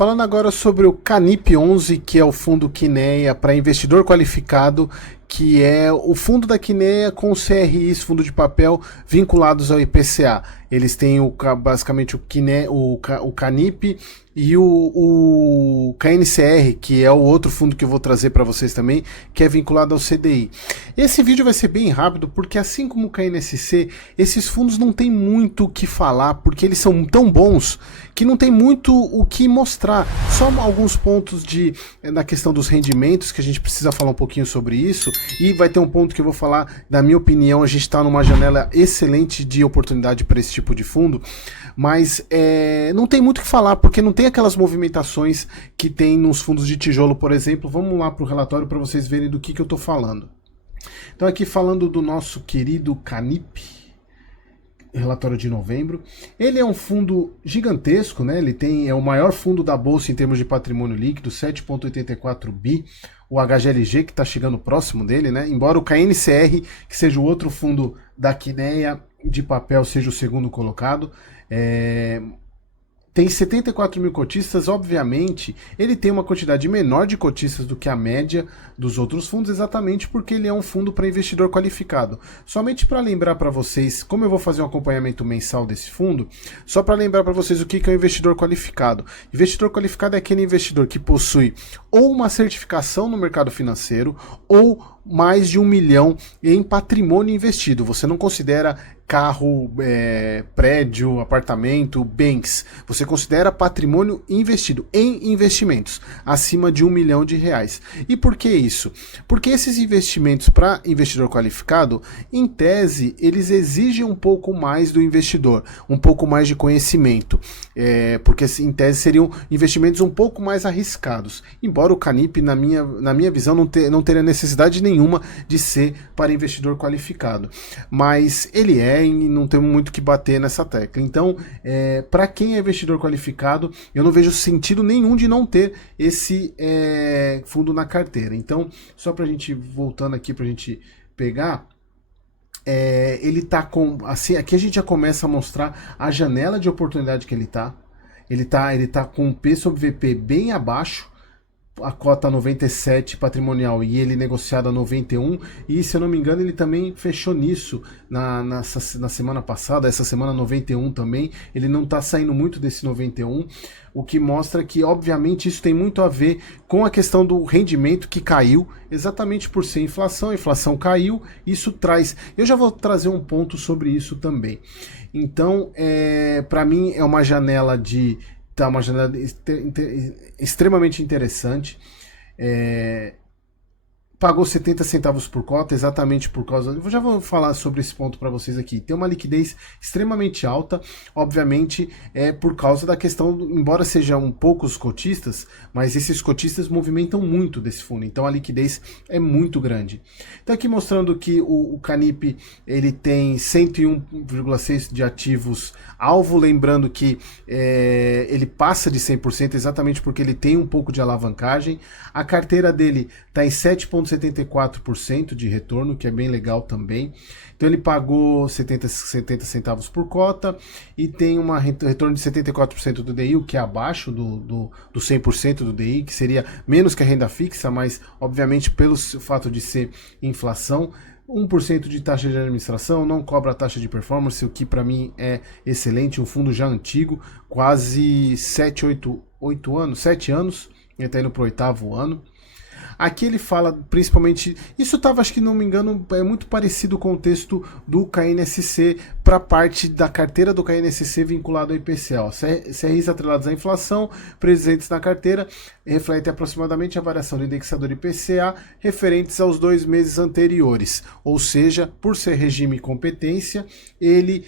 Falando agora sobre o Canip 11, que é o fundo Kinea para investidor qualificado, que é o fundo da Kinea com os CRIs, fundo de papel, vinculados ao IPCA. Eles têm basicamente o Canip e o KNCR, que é o outro fundo que eu vou trazer para vocês também, que é vinculado ao CDI. Esse vídeo vai ser bem rápido, porque assim como o KNSC, esses fundos não tem muito o que falar, porque eles são tão bons que não tem muito o que mostrar. Só alguns pontos na questão dos rendimentos, que a gente precisa falar um pouquinho sobre isso, e vai ter um ponto que eu vou falar, na minha opinião, a gente está numa janela excelente de oportunidade para esse tipo de fundo, mas não tem muito o que falar, porque não tem aquelas movimentações que tem nos fundos de tijolo, por exemplo. Vamos lá para o relatório para vocês verem do que eu estou falando. Então aqui falando do nosso querido Canip, relatório de novembro. Ele é um fundo gigantesco, né? Ele é o maior fundo da bolsa em termos de patrimônio líquido, 7,84 bi. O HGLG que está chegando próximo dele, né? Embora o KNCR, que seja o outro fundo da Kinea de papel, seja o segundo colocado. Tem 74 mil cotistas. Obviamente, ele tem uma quantidade menor de cotistas do que a média dos outros fundos, exatamente porque ele é um fundo para investidor qualificado. Somente para lembrar para vocês, como eu vou fazer um acompanhamento mensal desse fundo, só para lembrar para vocês o que é o investidor qualificado. Investidor qualificado é aquele investidor que possui ou uma certificação no mercado financeiro ou mais de 1 milhão em patrimônio investido. Você não considera carro, prédio, apartamento, bens. Você considera patrimônio investido em investimentos acima de 1 milhão de reais. E por que isso? Porque esses investimentos para investidor qualificado, em tese, eles exigem um pouco mais do investidor, um pouco mais de conhecimento, porque em tese seriam investimentos um pouco mais arriscados. Embora o Canip, na minha visão, não teria necessidade nenhuma de ser para investidor qualificado. Mas ele e não temos muito que bater nessa tecla. Então, para quem é investidor qualificado, eu não vejo sentido nenhum de não ter esse fundo na carteira. Então, só para a gente, voltando aqui para a gente pegar, ele tá com, assim, aqui a gente já começa a mostrar a janela de oportunidade que ele tá. Ele tá com o P sobre VP bem abaixo, a cota 97 patrimonial e ele negociado a 91, e se eu não me engano ele também fechou nisso na semana passada, essa semana 91 também, ele não está saindo muito desse 91, o que mostra que obviamente isso tem muito a ver com a questão do rendimento que caiu, exatamente por ser inflação, a inflação caiu, isso traz, eu já vou trazer um ponto sobre isso também. Então, para mim é uma janela uma janela extremamente interessante. Pagou 70 centavos por cota, exatamente por causa... Eu já vou falar sobre esse ponto para vocês aqui. Tem uma liquidez extremamente alta, obviamente por causa da questão, embora sejam poucos cotistas, mas esses cotistas movimentam muito desse fundo, então a liquidez é muito grande. Então aqui mostrando que o Canip ele tem 101,6 de ativos alvo, lembrando que ele passa de 100% exatamente porque ele tem um pouco de alavancagem. A carteira dele está em 7,74% de retorno, que é bem legal também. Então ele pagou 70 centavos por cota e tem um retorno de 74% do DI, o que é abaixo do 100% do DI, que seria menos que a renda fixa, mas obviamente pelo fato de ser inflação. 1% de taxa de administração, não cobra taxa de performance, o que para mim é excelente, um fundo já antigo, quase 7 anos, ele está indo para o 8º ano. Aqui ele fala principalmente, isso estava, acho que não me engano, é muito parecido com o texto do KNSC para a parte da carteira do KNSC vinculado ao IPCA. CRIs atrelados à inflação, presentes na carteira, refletem aproximadamente a variação do indexador IPCA referentes aos 2 meses anteriores. Ou seja, por ser regime competência, ele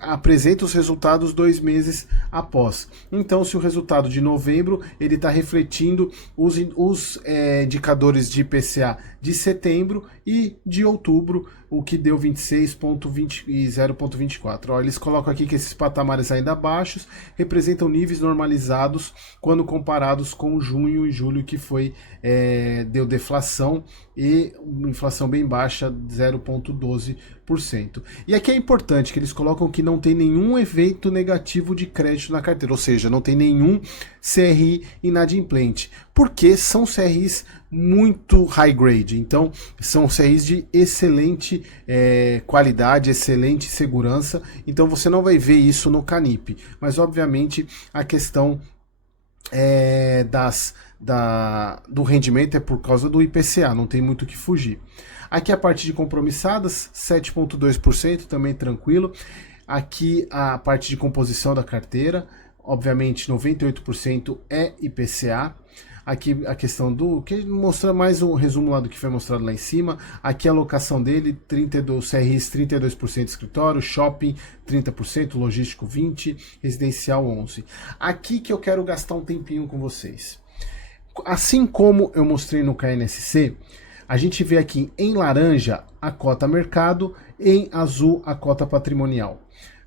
apresenta os resultados 2 meses após. Então, se o resultado de novembro ele está refletindo os indicadores de IPCA de setembro e de outubro, o que deu 26,20 e 0,24. Eles colocam aqui que esses patamares ainda baixos representam níveis normalizados quando comparados com junho e julho, que deu deflação, e uma inflação bem baixa, 0,12%. E aqui é importante que eles colocam que não tem nenhum efeito negativo de crédito na carteira, ou seja, não tem nenhum CRI inadimplente, porque são CRIs muito high grade, então são CRIs de excelente qualidade, excelente segurança, então você não vai ver isso no Canip, mas obviamente a questão do rendimento é por causa do IPCA, não tem muito o que fugir. Aqui a parte de compromissadas, 7,2%, também tranquilo. Aqui a parte de composição da carteira, obviamente 98% é IPCA. Aqui a questão do, que mostra mais um resumo lá do que foi mostrado lá em cima. Aqui a alocação dele, 32, CRIs 32% escritório, shopping 30%, logístico 20%, residencial 11%. Aqui que eu quero gastar um tempinho com vocês. Assim como eu mostrei no KNSC, a gente vê aqui em laranja a cota mercado, em azul a cota patrimonial.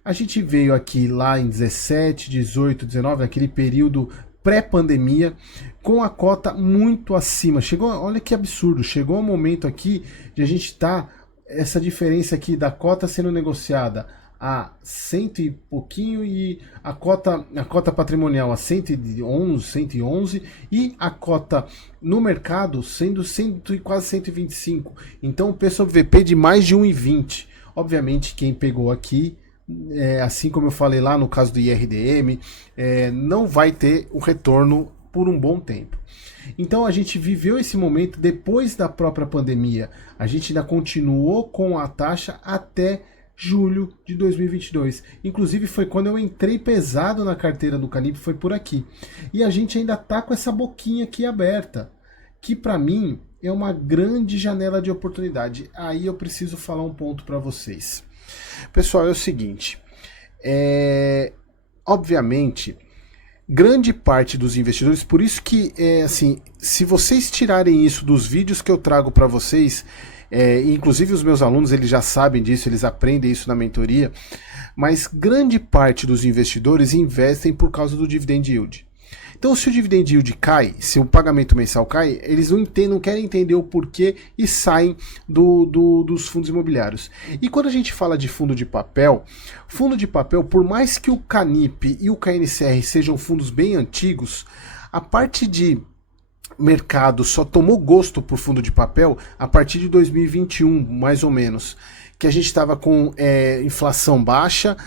A gente veio aqui lá em 17, 18, 19, naquele período pré-pandemia, com a cota muito acima. Chegou, olha que absurdo, chegou um momento aqui de a gente estar, essa diferença aqui da cota sendo negociada a 100 e pouquinho e a cota patrimonial a 111 e a cota no mercado sendo quase 125. Então o preço VP de mais de 1,20. Obviamente quem pegou aqui, assim como eu falei lá no caso do IRDM, não vai ter o retorno por um bom tempo. Então a gente viveu esse momento depois da própria pandemia. A gente ainda continuou com a taxa até julho de 2022. Inclusive foi quando eu entrei pesado na carteira do Canip, foi por aqui. E a gente ainda tá com essa boquinha aqui aberta, que para mim é uma grande janela de oportunidade. Aí eu preciso falar um ponto para vocês. Pessoal, é o seguinte, obviamente, grande parte dos investidores, por isso que, assim, se vocês tirarem isso dos vídeos que eu trago para vocês, inclusive os meus alunos, eles já sabem disso, eles aprendem isso na mentoria, mas grande parte dos investidores investem por causa do dividend yield. Então, se o dividend yield cai, se o pagamento mensal cai, eles não querem entender o porquê e saem dos fundos imobiliários. E quando a gente fala de fundo de papel, por mais que o Canip e o KNCR sejam fundos bem antigos, a parte de mercado só tomou gosto por fundo de papel a partir de 2021, mais ou menos, que a gente estava com inflação baixa,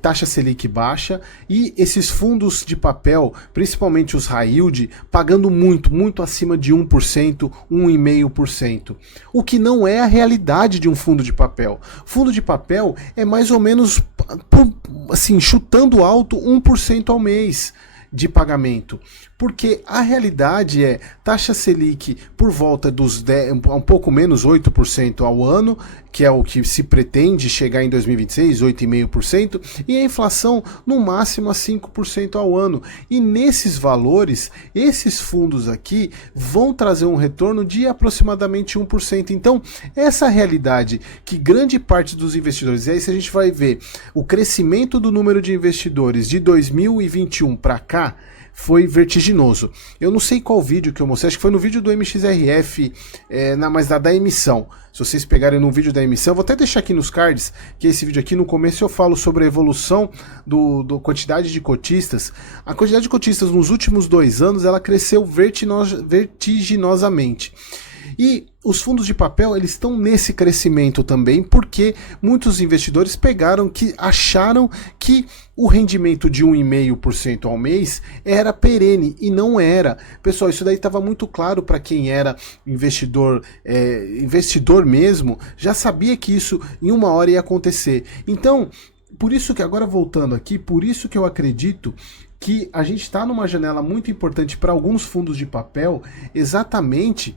taxa Selic baixa, e esses fundos de papel, principalmente os high yield, pagando muito acima de 1%, 1,5%. O que não é a realidade de um fundo de papel. Fundo de papel é mais ou menos, assim, chutando alto, 1% ao mês de pagamento, porque a realidade é taxa Selic por volta dos um pouco menos 8% ao ano, que é o que se pretende chegar em 2026, 8,5%, e a inflação no máximo a 5% ao ano. E nesses valores, esses fundos aqui vão trazer um retorno de aproximadamente 1%. Então, essa realidade que grande parte dos investidores, e aí se a gente vai ver o crescimento do número de investidores de 2021 para cá, foi vertiginoso. Eu não sei qual vídeo que eu mostrei, acho que foi no vídeo do MXRF, mas da emissão. Se vocês pegarem no vídeo da emissão, eu vou até deixar aqui nos cards, que esse vídeo aqui no começo eu falo sobre a evolução do quantidade de cotistas. A quantidade de cotistas nos últimos 2 anos, ela cresceu vertiginosamente. E os fundos de papel, eles estão nesse crescimento também, porque muitos investidores acharam que o rendimento de 1,5% ao mês era perene, e não era. Pessoal, isso daí estava muito claro para quem era investidor mesmo, já sabia que isso em uma hora ia acontecer. Então, por isso que agora voltando aqui, por isso que eu acredito que a gente está numa janela muito importante para alguns fundos de papel, exatamente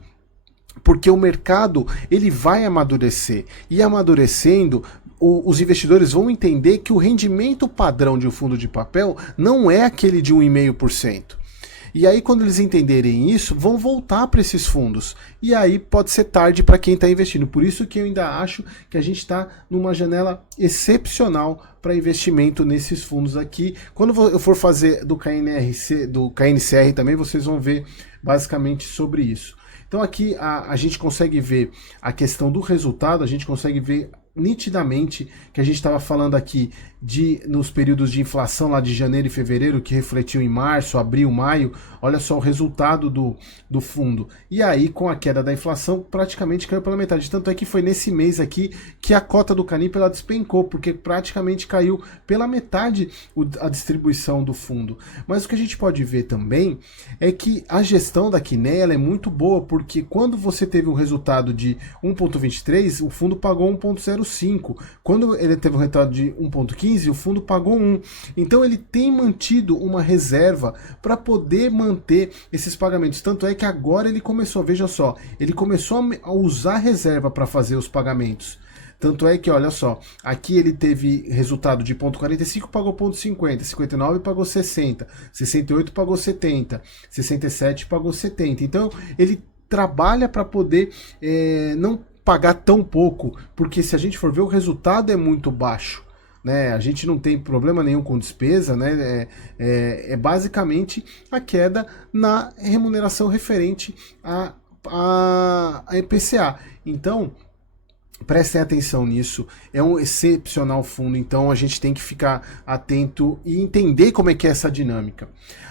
porque o mercado ele vai amadurecer, e amadurecendo os investidores vão entender que o rendimento padrão de um fundo de papel não é aquele de 1,5%. E aí quando eles entenderem isso, vão voltar para esses fundos. E aí pode ser tarde para quem está investindo. Por isso que eu ainda acho que a gente está numa janela excepcional para investimento nesses fundos aqui. Quando eu for fazer do KNCR também, vocês vão ver basicamente sobre isso. Então aqui a gente consegue ver a questão do resultado, a gente consegue ver nitidamente que a gente estava falando aqui nos períodos de inflação lá de janeiro e fevereiro, que refletiu em março, abril, maio. Olha só o resultado do fundo. E aí, com a queda da inflação, praticamente caiu pela metade. Tanto é que foi nesse mês aqui que a cota do Canip ela despencou, porque praticamente caiu pela metade a distribuição do fundo. Mas o que a gente pode ver também é que a gestão da Kinea ela é muito boa, porque quando você teve um resultado de 1,23, o fundo pagou 1,05. Quando ele teve um resultado de 1,15, o fundo pagou 1. Então ele tem mantido uma reserva para poder manter esses pagamentos. Tanto é que agora ele começou, veja só, ele começou a usar reserva para fazer os pagamentos. Tanto é que, olha só, aqui ele teve resultado de 0,45, pagou 0,50, 59 pagou 60, 68 pagou 70, 67 pagou 70. Então ele trabalha para poder não pagar tão pouco, porque se a gente for ver, o resultado é muito baixo. Né, a gente não tem problema nenhum com despesa, né, é basicamente a queda na remuneração referente a IPCA. Então, prestem atenção nisso, é um excepcional fundo, então a gente tem que ficar atento e entender como é que é essa dinâmica.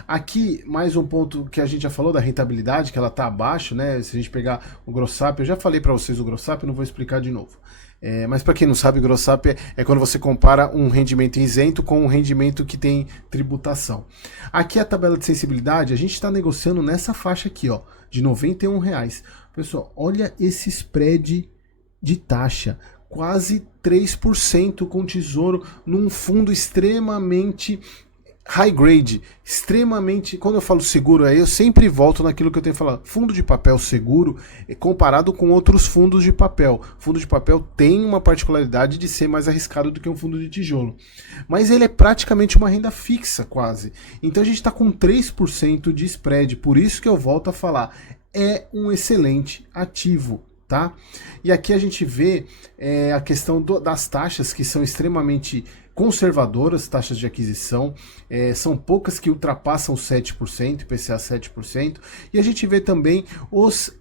Aqui, mais um ponto que a gente já falou da rentabilidade, que ela está abaixo, né, se a gente pegar o Grossap, eu já falei para vocês o Grossap, não vou explicar de novo. Mas para quem não sabe, o Grossap é quando você compara um rendimento isento com um rendimento que tem tributação. Aqui a tabela de sensibilidade, a gente está negociando nessa faixa aqui, ó, de R$ 91,00. Pessoal, olha esse spread de taxa, quase 3% com Tesouro num fundo extremamente high grade, extremamente, quando eu falo seguro, aí eu sempre volto naquilo que eu tenho falado, fundo de papel seguro comparado com outros fundos de papel. Fundo de papel tem uma particularidade de ser mais arriscado do que um fundo de tijolo, mas ele é praticamente uma renda fixa quase, então a gente está com 3% de spread, por isso que eu volto a falar, é um excelente ativo. Tá? E aqui a gente vê a questão das taxas que são extremamente conservadoras, taxas de aquisição, são poucas que ultrapassam 7%, IPCA 7%, e a gente vê também os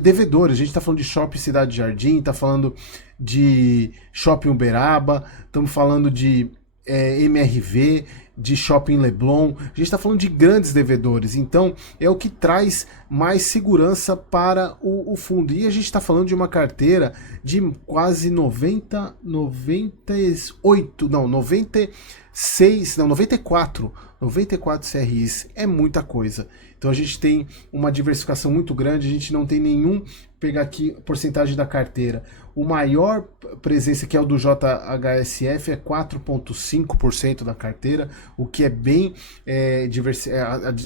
devedores, a gente está falando de Shopping Cidade Jardim, está falando de Shopping Uberaba, estamos falando de MRV, de Shopping Leblon, a gente está falando de grandes devedores, então é o que traz mais segurança para o fundo, e a gente está falando de uma carteira de quase 94 CRIs, é muita coisa. Então a gente tem uma diversificação muito grande, a gente não tem nenhum, pegar aqui a porcentagem da carteira, o maior presença que é o do JHSF é 4,5% da carteira, o que é bem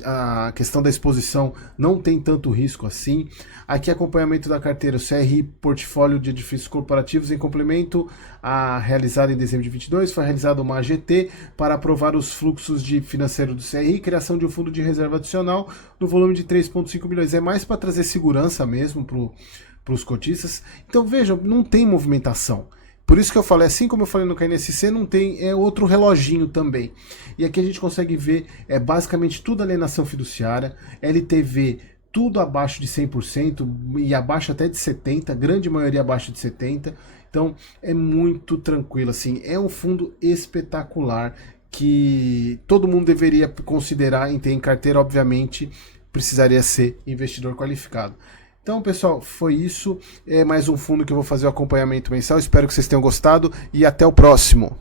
a questão da exposição não tem tanto risco assim. Aqui acompanhamento da carteira, o CRI Portfólio de Edifícios Corporativos, em complemento a realizada em dezembro de 22, foi realizada uma AGT para aprovar os fluxos de financeiro do CRI, criação de um fundo de reserva adicional no volume de 3,5 milhões. É mais para trazer segurança mesmo para os cotistas. Então vejam, não tem movimentação. Por isso que eu falei, assim como eu falei no KNSC, não tem, é outro reloginho também. E aqui a gente consegue ver basicamente tudo alienação fiduciária, LTV tudo abaixo de 100% e abaixo até de 70%, grande maioria abaixo de 70%. Então é muito tranquilo, assim, é um fundo espetacular que todo mundo deveria considerar em ter em carteira, obviamente precisaria ser investidor qualificado. Então, pessoal, foi isso. É mais um fundo que eu vou fazer o acompanhamento mensal. Espero que vocês tenham gostado e até o próximo.